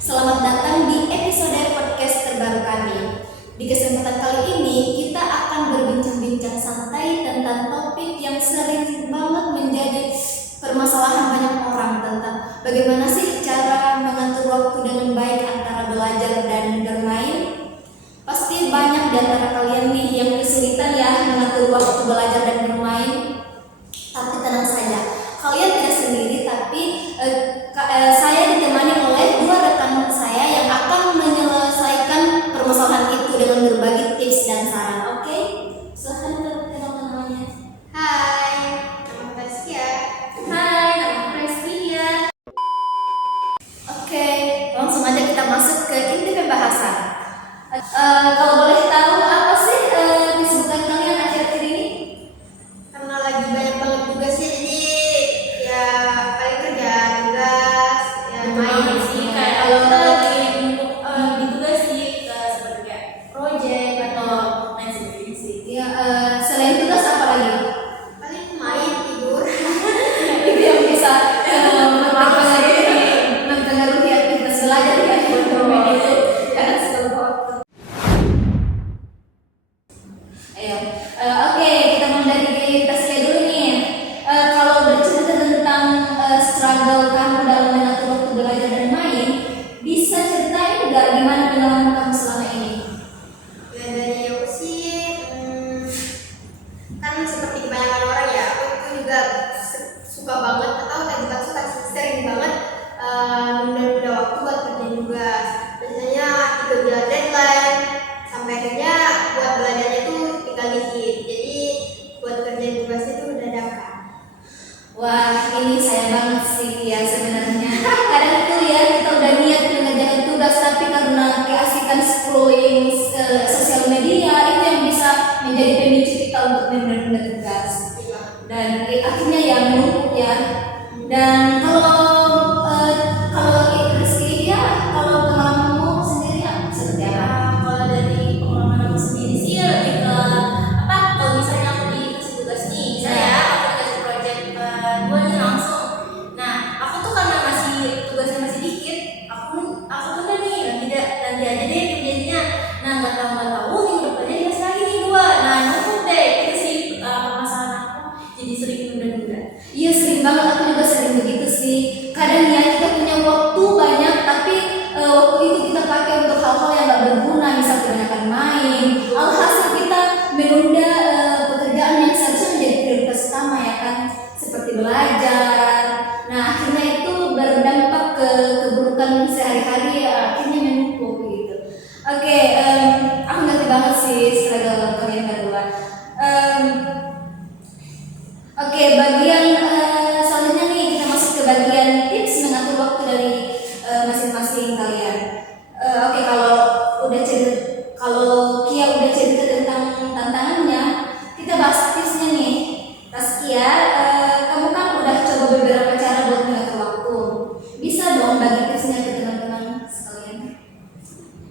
Selamat datang di episode podcast terbaru kami. Di kesempatan kali ini kita akan berbincang-bincang santai tentang topik yang sering banget menjadi permasalahan banyak orang tentang bagaimana sih cara mengatur waktu dengan baik antara belajar dan bermain. Pasti banyak di antara kalian nih yang kesulitan ya mengatur waktu belajar dan bermain. Tapi tenang saja, kalian tidak sendiri, tapi saya ditemani oleh dua rekan saya yang akan menyelesaikan permasalahan itu dengan berbagi tips dan saran. Oke? Silahkan kenalkan namanya. Hai, nama Tasya. Hai, nama Prestia. Oke, langsung aja kita masuk ke inti pembahasan. Kalau boleh tahu apa sih kesibukan kalian akhir-akhir ini? Karena lagi banyak banget tugasnya, jadi ya paling kerja tugas, ya main sih sih. kayak kalau kita lagi untuk di tugas sih seperti kayak project atau lain sebagainya sih. Ya, selain tugas apa lagi? Paling main, tidur. Itu yang bisa mempengaruhi aktivitas belajar ya. Bermain itu jangan selalu waktu. Ayo, oke, kita mulai dari Tasya dulu nih. Kalau bercerita tentang struggle kamu dalam mengatur waktu belajar dan main, bisa ceritain nggak gimana pengalaman kamu selama ini? Ya dari aku sih, kan seperti kebanyakan orang ya, aku itu juga suka banget atau bukan suka sih, sering banget nunda-nunda waktu buat kerjaan tugas. Biasanya dikejar deadline, sampai akhirnya buat belajarnya tuh tinggal dikit. Jadi buat kerjaan tugasnya tuh dadakan. Wah, ini saya banget sih ya sebenarnya. Kadang itu ya kita udah niat mengerjakan tugas, tapi karena keasikan scrolling sosial media itu yang bisa menjadi pemicu kita untuk menunda tugas. Dan akhirnya ya menumpuk ya. Dan kalau Rizky ya, kalau pengalamanmu sendiri ya seperti apa? Kalau dari pengalaman aku sendiri sih lebih ke apa? Kalau misalnya aku dikasih tugas nih, misalnya aku dikasih project dua nih langsung. Nah, aku tuh karena masih tugasnya masih dikit, aku tuh kan nih nanti aja deh kerjanya. Nah, nggak tahu minggu depannya dikasih lagi nih dua. Nah, numpuk deh. Itu sih permasalahan aku. Jadi sering nunda-nunda. Iya sering banget, aku juga sering begitu sih. Kadang ya kita punya waktu banyak, tapi waktu itu kita pakai untuk hal-hal yang gak berguna, misal kebanyakan main. Alhasil kita menunda pekerjaan yang seharusnya menjadi prioritas utama ya kan, seperti belajar. Nah akhirnya itu berdampak ke keburukan sehari-hari, ya, akhirnya menumpuk gitu. Oke, aku ngerti banget sih struggle kalian berdua. Oke, bagian selanjutnya nih kita masuk ke bagian tips mengatur waktu dari masing-masing kalian. Oke, kalau Kia udah cerita tentang tantangannya, kita bahas tipsnya nih. Taskia, kamu kan udah coba beberapa cara buat mengatur waktu. Bisa dong bagi tipsnya ke teman-teman sekalian.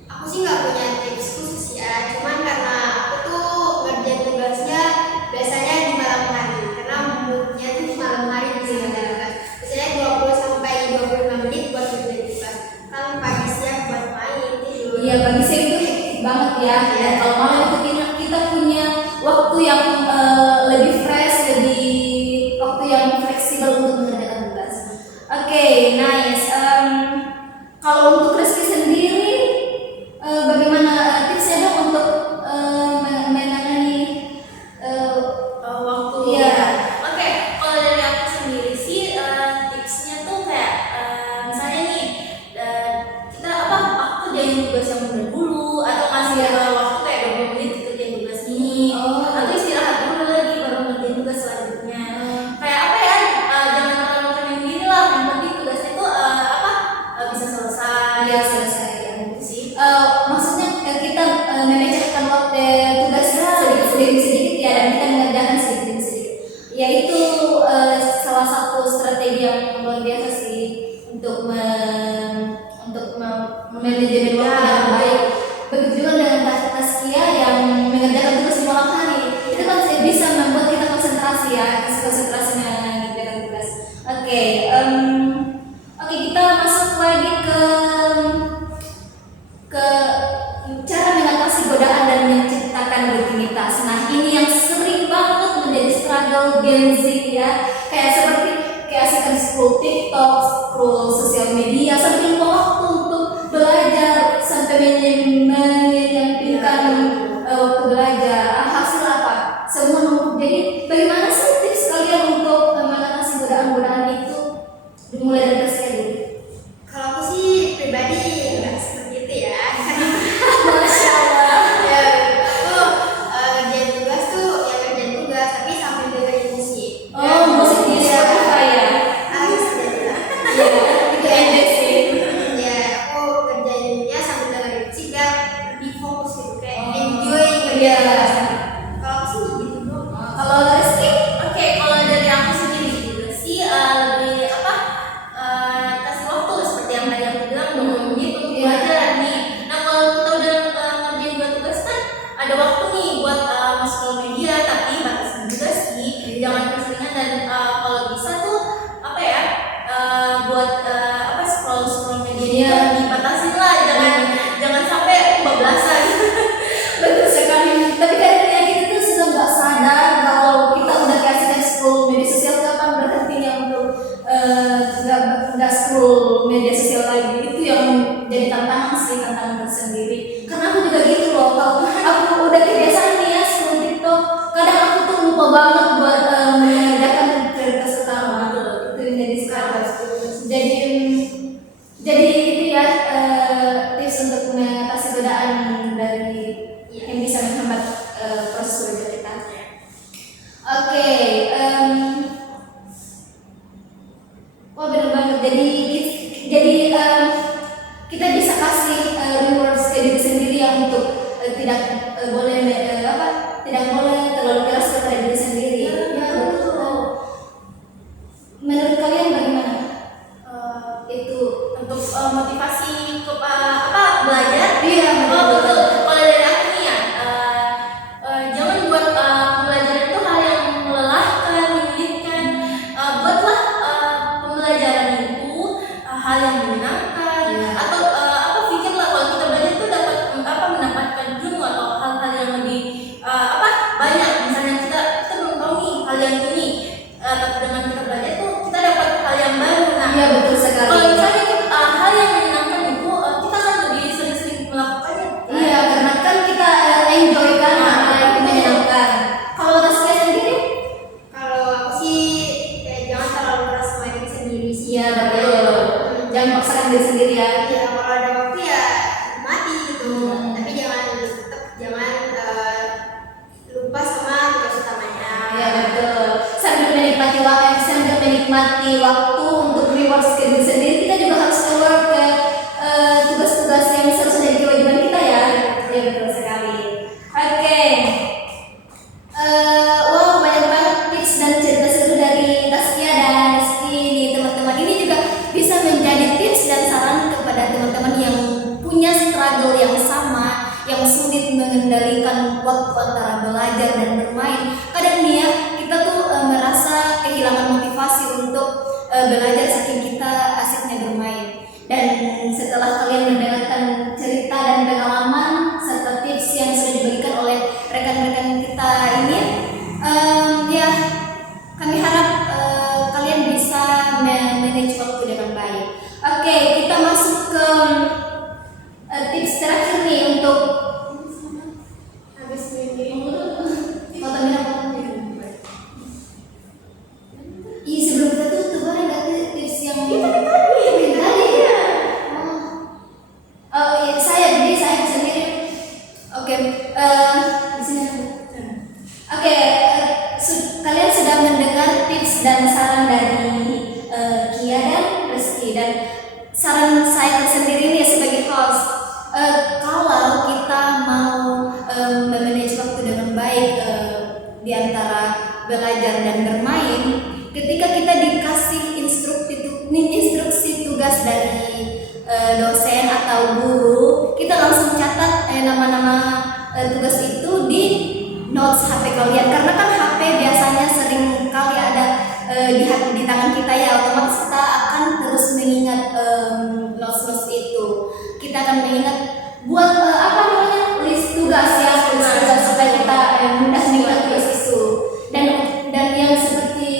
Aku sih nggak punya tips khusus ya, cuman karena aku tuh ngerjain tugasnya biasanya di malam hari, karena moodnya tuh di malam hari bisa ngerjain tugas. Biasanya 20 sampai 25 menit buat ngerjain tugas. Kan pagi siang buat main tidur. Iya, bagi saya itu hektik banget ya. Dan kalau malam itu kita punya waktu yang lebih fresh, lebih waktu yang fleksibel untuk mengerjakan tugas. Oke, nice. Kalau untuk Rizky sendiri, bagaimana tipsnya dong untuk menangani Waktu Iya. Oke, kalau dari aku sendiri sih tipsnya tuh kayak misalnya nih kita aku kerjain tugas yang udah dulu atau ngasih waktu kayak 20 menit kerjain tugas ini atau istirahat dulu lagi baru ngerjain tugas selanjutnya. Kayak apa ya, jangan terlalu diri lah, yang penting tugasnya tuh bisa selesai. Iya, selesai ya. Gitu sih. Maksudnya kita memecahkan waktu tugas sedikit-sedikit ya, dan kita mengerjakan sedikit-sedikit. Ya itu salah satu strategi yang luar biasa sih untuk memanajemen waktu dengan baik. Begitu juga dengan Taskia yang mengerjakan tugas di malam hari. Itu kan bisa membuat kita konsentrasi ya, konsentrasi mengerjakan tugas. Oke, kita masuk lagi ke Iya. dibatasin lah, jangan sampai kebablasan. Betul sekali. Tapi kadang-kadang kita tuh sudah nggak sadar kalau kita udah kasih scroll media sosial, kapan berhentinya untuk nggak scroll media sosial lagi. Itu yang jadi tantangan tersendiri. Karena aku juga gitu loh. Kalau aku udah kebiasaan nih ya scroll TikTok, kadang aku tuh lupa banget buat mengerjakan prioritas utama. Itu yang jadi sekarang. Jadi itu ya tips untuk mengatasi godaan dari yang bisa menghambat proses belajar kita. Oke, wah benar banget. Jadi kita bisa kasih rewards ke diri sendiri yang untuk tidak boleh terlalu keras kepada diri sendiri. Ya betul. Menurut kalian bagaimana? Itu Untuk motivasi ke belajar. Iya, Oh, betul. Kalau dari aku nih ya, jangan buat pembelajaran itu hal yang melelahkan, menyulitkan. Buatlah pembelajaran itu hal yang menyenangkan. Iya. Atau pikirlah kalau kita belajar itu dapat mendapatkan ilmu atau hal-hal yang lebih banyak. Misalnya kita belum tahu nih hal yang ini, tapi dengan kita belajar tuh kita dapat hal yang baru. Nah, Iya betul sekali. kalau misalnya hal yang menyenangkan itu kita akan lebih sering-sering melakukannya. Iya, karena kan kita enjoy kan hal yang itu menyenangkan. Kalau Tasya sendiri? Kalau aku sih jangan terlalu keras sama diri sendiri sih. Iya betul. Jangan paksakan diri sendiri ya. Ya kalau ada waktu ya mati gitu. Tapi tetap jangan lupa sama tugas utamanya. Iya betul. Sambil menikmati waktu untuk rewards ke diri sendiri, kita juga harus aware ke tugas-tugas yang seharusnya jadi kewajiban kita ya. Iya betul sekali. Oke. Wow, banyak banget tips dan cerita seru dari Taskia dan Rizky nih teman-teman. Ini juga bisa menjadi tips dan saran kepada teman-teman yang punya struggle yang sama, yang sulit mengendalikan waktu antara belajar dan bermain. Kadang nih ya, kita tuh merasa kehilangan motivasi untuk belajar saking kita asiknya bermain. Dan setelah kalian mendengarkan cerita dan pengalaman serta tips yang sudah diberikan oleh rekan-rekan kita ini, ya kami harap kalian bisa manage waktu dengan baik. Oke, kita masuk ke tips terakhir nih untuk Habis ini sebelum kita tutup ada tips yang tadi. Oh iya, saya sendiri. Oke, di sini. Oke, kalian sudah mendengar tips dan saran dari Kia dan Rizky, dan saran saya tersendiri nih sebagai host. Kalau kita mau memanage waktu dengan baik di antara belajar dan bermain, ketika kita dikasih instruksi tugas dari dosen atau guru, kita langsung catat nama-nama tugas itu di notes HP kalian, karena kan HP biasanya sering kali ada di tangan kita ya, otomatis kita akan terus mengingat notes itu. Kita akan mengingat buat list tugas ya, supaya kita mudah mengingat tugas itu. Dan yang seperti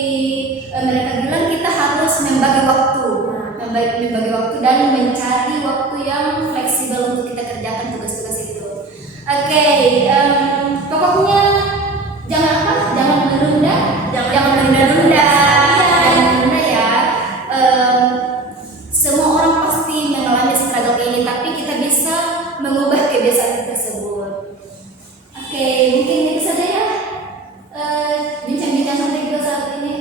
mereka bilang, kita harus membagi waktu dan mencari waktu yang fleksibel untuk kita kerjakan tugas-tugas itu. Oke, pokoknya jangan menunda ya. Semua orang pasti mengalami struggle ini, tapi kita bisa mengubah kebiasaan tersebut. Oke, mungkin itu saja ya bincang-bincang santai kita saat ini,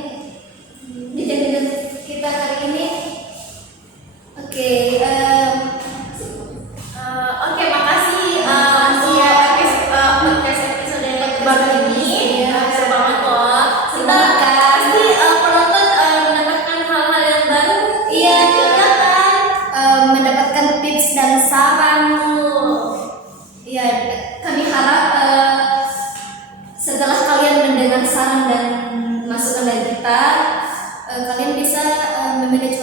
bincang-bincang kita hari ini. Oke, makasih podcast episode baru ini. Seru banget loh. Kita pasti penonton mendapatkan hal-hal yang baru. Iya, kan? mendapatkan tips dan saran. Iya, kami harap setelah kalian mendengar saran dan masukan dari kita, kalian bisa memanage